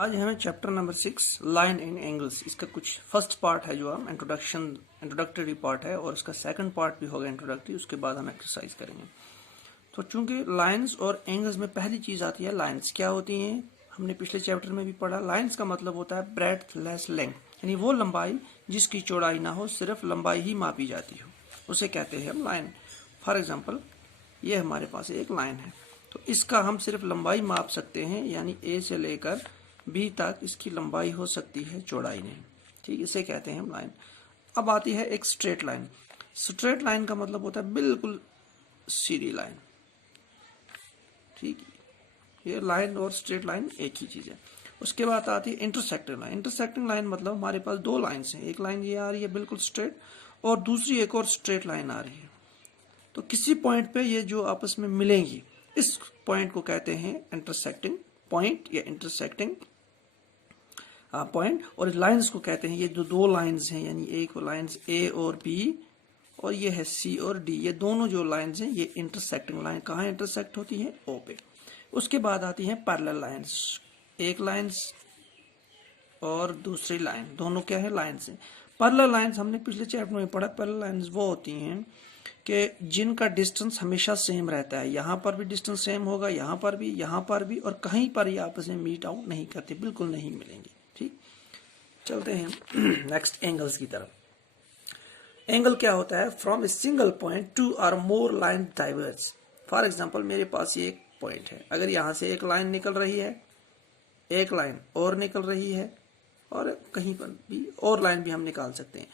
आज हमें chapter number 6 line and angles, इसका कुछ फर्स्ट पार्ट है जो हम इंट्रोडक्टरी पार्ट है, और इसका सेकंड पार्ट भी होगा इंट्रोडक्टरी। उसके बाद हम एक्सरसाइज करेंगे। तो चूंकि लाइंस और एंगल्स में पहली चीज आती है लाइंस। क्या होती हैं? हमने पिछले चैप्टर में भी पढ़ा। लाइंस का मतलब होता है ब्रेड्थ लेस लेंथ, यानी वो लंबाई जिसकी चौड़ाई ना हो, सिर्फ लंबाई ही मापी जाती हो, उसे कहते हैं हम लाइन। फॉर एग्जाम्पल, ये हमारे पास एक लाइन है, तो इसका हम सिर्फ लंबाई माप सकते हैं, यानी ए से लेकर बी तक इसकी लंबाई हो सकती है, चौड़ाई नहीं। ठीक, इसे कहते हैं हम लाइन। अब आती है एक स्ट्रेट लाइन। स्ट्रेट लाइन का मतलब होता है बिल्कुल सीधी लाइन। ठीक, ये लाइन और स्ट्रेट लाइन एक ही चीज है। उसके बाद आती है इंटरसेक्टिंग लाइन। इंटरसेक्टिंग लाइन मतलब हमारे पास दो लाइन्स हैं, एक लाइन ये आ रही है बिल्कुल स्ट्रेट, और दूसरी एक और स्ट्रेट लाइन आ रही है। तो किसी पॉइंट पे ये जो आपस में मिलेंगी, इस पॉइंट को कहते हैं इंटरसेक्टिंग पॉइंट या इंटरसेक्टिंग पॉइंट। और लाइंस को कहते हैं, ये जो दो लाइंस हैं, यानी एक लाइंस ए और बी, और ये है सी और डी, ये दोनों जो लाइंस हैं ये इंटरसेक्टिंग लाइन कहाँ इंटरसेक्ट होती है? ओ पे। उसके बाद आती है पैरेलल लाइंस। एक लाइंस और दूसरी लाइन, दोनों क्या है? लाइंस है। पैरेलल लाइंस हमने पिछले चैप्टर में पढ़ा। पैरेलल लाइंस वो होती हैं कि जिनका डिस्टेंस हमेशा सेम रहता है। यहाँ पर भी डिस्टेंस सेम होगा, यहाँ पर भी, यहाँ पर भी, और कहीं पर ये आपस में मीट आउट नहीं करते, बिल्कुल नहीं मिलेंगे। ठीक, चलते हैं नेक्स्ट एंगल्स की तरफ। एंगल क्या होता है? From a single point two or more line diverge. For example, मेरे पास ये एक पॉइंट है, अगर यहाँ से एक लाइन निकल रही है, एक लाइन और निकल रही है, और कहीं पर भी और लाइन भी हम निकाल सकते हैं।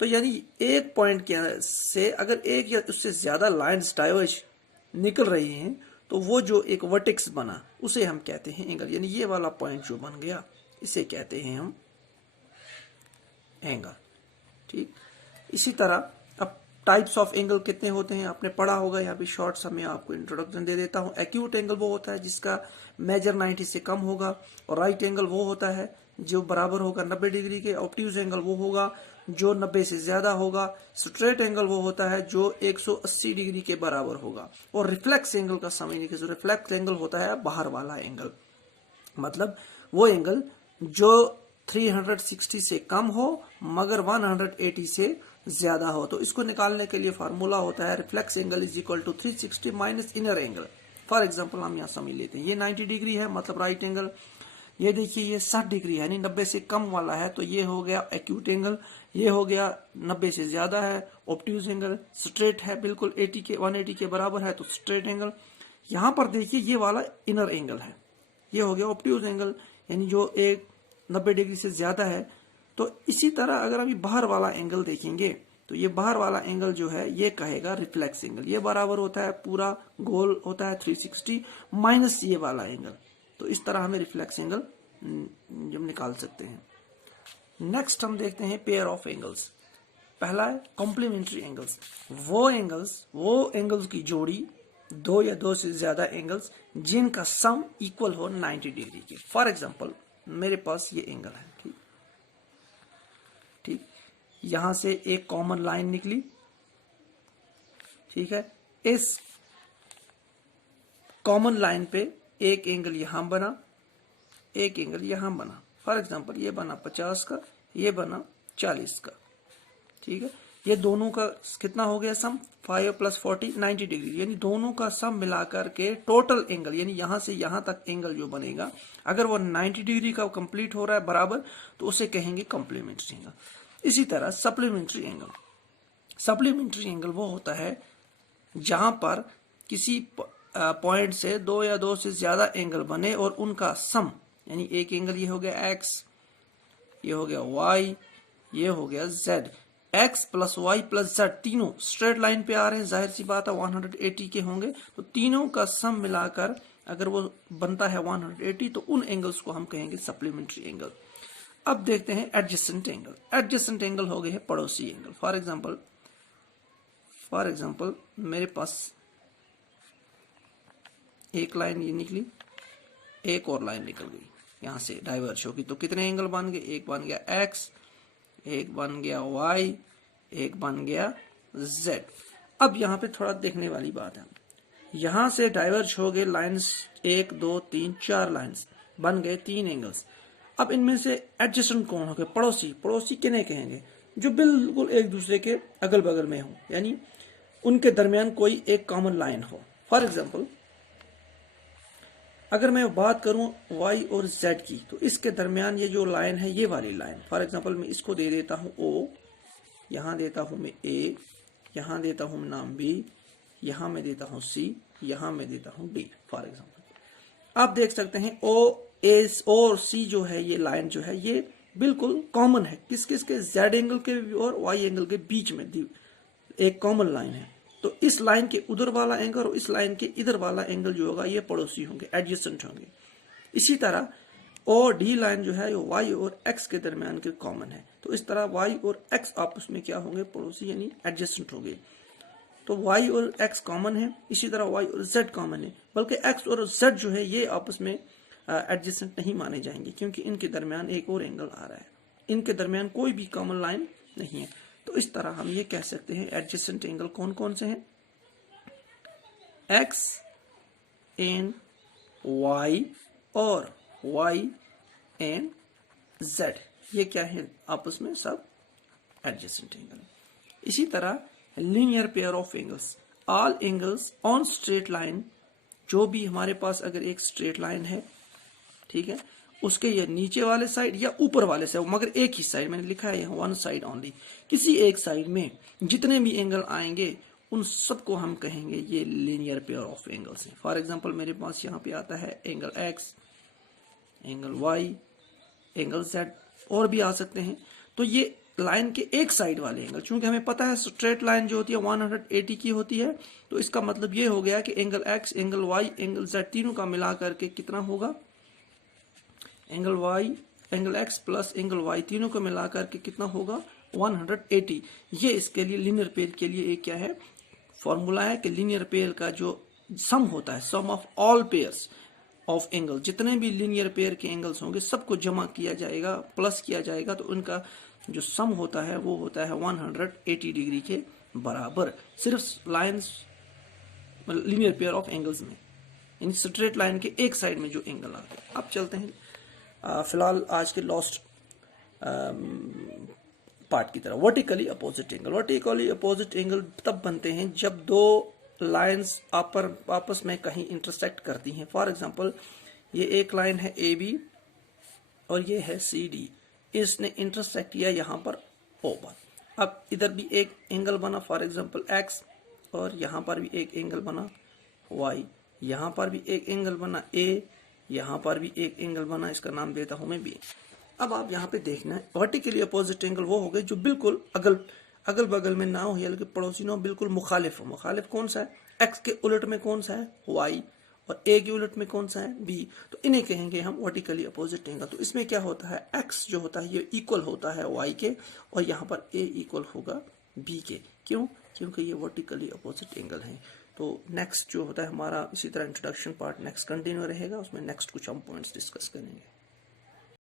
तो यानी एक पॉइंट के से अगर एक या उससे ज्यादा लाइंस डाइवर्ज निकल रही हैं, तो वो जो एक वर्टेक्स बना उसे हम कहते हैं एंगल। यानी ये वाला पॉइंट जो बन गया, इसे कहते हैं हम एंगल। ठीक, इसी तरह अब टाइप्स ऑफ एंगल कितने होते हैं आपने पढ़ा होगा। यहाँ पे शॉर्ट सा मैं आपको इंट्रोडक्शन दे देता हूँ। एक्यूट एंगल वो होता है जिसका मेजर 90 से कम होगा, और राइट एंगल वो होता है जो बराबर होगा 90 डिग्री के। ऑब्ट्यूज एंगल वो होगा जो 90 से ज्यादा होगा। स्ट्रेट एंगल वो होता है जो 180 डिग्री के बराबर होगा। और रिफ्लेक्स एंगल का समझने के, रिफ्लेक्स एंगल होता है बाहर वाला एंगल, मतलब वो एंगल जो 360 से कम हो मगर 180 से ज्यादा हो। तो इसको निकालने के लिए फार्मूला होता है reflex angle is equal to 360 minus inner angle. For example, हम यहाँ समझ लेते हैं, ये 90 डिग्री है, मतलब राइट एंगल। ये देखिए ये 60 डिग्री है, यानी 90 से कम वाला है, तो ये हो गया एक्यूट एंगल। ये हो गया 90 से ज्यादा है, ऑब्ट्यूज एंगल। स्ट्रेट है बिल्कुल 180 के बराबर है, तो स्ट्रेट एंगल। यहाँ पर देखिए ये वाला इनर एंगल है, ये हो गया ऑब्ट्यूज एंगल, यानी जो एक 90 डिग्री से ज्यादा है। तो इसी तरह अगर अभी बाहर वाला एंगल देखेंगे, तो ये बाहर वाला एंगल जो है ये कहेगा रिफ्लेक्स एंगल। ये बराबर होता है, पूरा गोल होता है 360 माइनस ये वाला एंगल। तो इस तरह हमें रिफ्लेक्स एंगल जब निकाल सकते हैं। नेक्स्ट हम देखते हैं पेयर ऑफ एंगल्स। पहला है कॉम्प्लीमेंट्री एंगल्स। वो एंगल्स की जोड़ी, दो या दो से ज्यादा एंगल्स जिनका सम इक्वल हो 90 डिग्री के। फॉर एग्जांपल, मेरे पास ये एंगल है। ठीक ठीक, यहां से एक कॉमन लाइन निकली। ठीक है, इस कॉमन लाइन पे एक एंगल यहां बना, एक एंगल यहां बना। फॉर एग्जांपल, ये बना 50 का, ये बना 40 का। ठीक है, ये दोनों का कितना हो गया सम? 5 + 40 90 डिग्री, यानी दोनों का सम मिलाकर के टोटल एंगल, यानी यहां से यहां तक एंगल जो बनेगा, अगर वो 90 डिग्री का कंप्लीट हो रहा है बराबर, तो उसे कहेंगे कॉम्प्लीमेंट्री एंगल। इसी तरह सप्लीमेंट्री एंगल। सप्लीमेंट्री एंगल वो होता है जहां पर किसी पॉइंट से दो या दो से ज्यादा एंगल बने और उनका सम, यानी एक एंगल ये हो गया x, ये हो गया y, ये हो गया z। x + y + z तीनों स्ट्रेट लाइन पे आ रहे हैं, जाहिर सी बात है 180 के होंगे। तो तीनों का सम मिलाकर अगर वो बनता है 180, तो उन एंगल्स को हम कहेंगे सप्लीमेंट्री एंगल। अब देखते हैं एडजेसेंट एंगल। एडजेसेंट एंगल हो गए हैं पड़ोसी एंगल। फॉर एग्जाम्पल, मेरे पास एक लाइन ये निकली, एक और लाइन निकल गई, यहां से डाइवर्ज होगी, तो कितने एंगल बन गए? एक बन गया x, एक बन गया y, एक बन गया z। अब यहाँ पे थोड़ा देखने वाली बात है, यहां से डाइवर्ज हो गए लाइन्स 1 2 3 4 लाइन्स, बन गए 3 एंगल्स। अब इनमें से एडजेसेंट कौन हो गए? पड़ोसी। पड़ोसी किन्हें कहेंगे? जो बिल्कुल एक दूसरे के अगल बगल में हो, यानी उनके दरमियान कोई एक कॉमन लाइन हो। फॉर एग्जाम्पल अगर मैं बात करूं y और z की, तो इसके दरमियान ये जो लाइन है, ये वाली लाइन, फॉर एग्जाम्पल मैं इसको दे देता हूं O, यहां देता हूं मैं A, यहां देता हूं नाम B, यहां मैं देता हूं C, यहां मैं देता हूं D। फॉर एग्जाम्पल आप देख सकते हैं O और C जो है, ये लाइन जो है, ये बिल्कुल कॉमन है। किस किस के? Z एंगल के और Y एंगल के बीच में एक कॉमन लाइन है। तो इस लाइन के उधर वाला एंगल और इस लाइन के इधर वाला एंगल जो होगा, ये पड़ोसी होंगे, एडजेसेंट होंगे। इसी तरह ओ डी लाइन जो है, वाई और एक्स के दरमियान के कॉमन है। तो इस तरह वाई और एक्स आपस में क्या होंगे? पड़ोसी, यानी एडजेसेंट होंगे। तो वाई और एक्स कॉमन है, इसी तरह वाई और जेड कॉमन है। बल्कि एक्स और जेड जो है, ये आपस में एडजेसेंट नहीं माने जाएंगे, क्योंकि इनके दरमियान एक और एंगल आ रहा है, इनके दरमियान कोई भी कॉमन लाइन नहीं है। तो इस तरह हम ये कह सकते हैं एडजेसेंट एंगल कौन कौन से हैं? एक्स एंड वाई और वाई एंड जेड, ये क्या है? आपस में सब एडजेसेंट एंगल। इसी तरह linear pair of angles, all angles on straight line, जो भी हमारे पास अगर एक स्ट्रेट लाइन है, ठीक है, उसके ये नीचे वाले साइड या ऊपर वाले साइड, मगर एक ही साइड, मैंने लिखा है वन साइड ओनली, किसी एक साइड में जितने भी एंगल आएंगे उन सबको हम कहेंगे ये लीनियर पेयर ऑफ एंगल्स हैं। फॉर एग्जांपल मेरे पास यहाँ पे आता है angle x, angle y, angle z, और भी आ सकते हैं। तो ये लाइन के एक साइड वाले एंगल, चूंकि हमें पता है स्ट्रेट लाइन जो होती है 180 की होती है, तो इसका मतलब ये हो गया कि angle x, angle y, angle z तीनों का मिला करके कितना होगा? Angle y, angle x plus angle y तीनों को मिलाकर के कितना होगा? 180। ये इसके लिए लीनियर पेयर के लिए एक क्या है? फॉर्मूला है कि लीनियर पेयर का जो सम होता है, sum of all pairs of angle, जितने भी लीनियर पेयर के एंगल्स होंगे सबको जमा किया जाएगा, प्लस किया जाएगा, तो उनका जो सम होता है वो होता है 180 डिग्री के बराबर, सिर्फ lines linear pair of angles में, इन स्ट्रेट लाइन के एक साइड में जो एंगल आते हैं। अब चलते हैं फिलहाल आज के लास्ट पार्ट की तरह, vertically opposite angle. Vertically opposite angle तब बनते हैं जब दो लाइंस आपस में कहीं इंटरसेक्ट करती हैं। फॉर एग्जांपल ये एक लाइन है ए बी और ये है सी डी, इसने इंटरसेक्ट किया यहाँ पर ओ पर। अब इधर भी एक एंगल बना, फॉर एग्जांपल एक्स, और यहाँ पर भी एक एंगल बना वाई, यहाँ पर भी एक एंगल बना ए, यहाँ पर भी एक एंगल बना, इसका नाम देता हूं मैं बी। अब आप यहाँ पे देखना है वर्टिकली अपोजिट एंगल वो हो गए जो बिल्कुल अगल बगल में ना हो, या पड़ोसी ना हो, बिल्कुल मुखालिफ हो। मुखालिफ कौन सा है? एक्स के उलट में कौन सा है? वाई, और ए के उलट में कौन सा है? बी। तो इन्हें कहेंगे हम वर्टिकली अपोजिट एंगल। तो इसमें क्या होता है? एक्स जो होता है ये इक्वल होता है वाई के, और यहाँ पर ए इक्वल होगा बी के। क्यों? क्योंकि ये वर्टिकली अपोजिट एंगल है। तो नेक्स्ट जो होता है हमारा, इसी तरह इंट्रोडक्शन पार्ट नेक्स्ट कंटिन्यू रहेगा, उसमें नेक्स्ट कुछ हम पॉइंट्स डिस्कस करेंगे।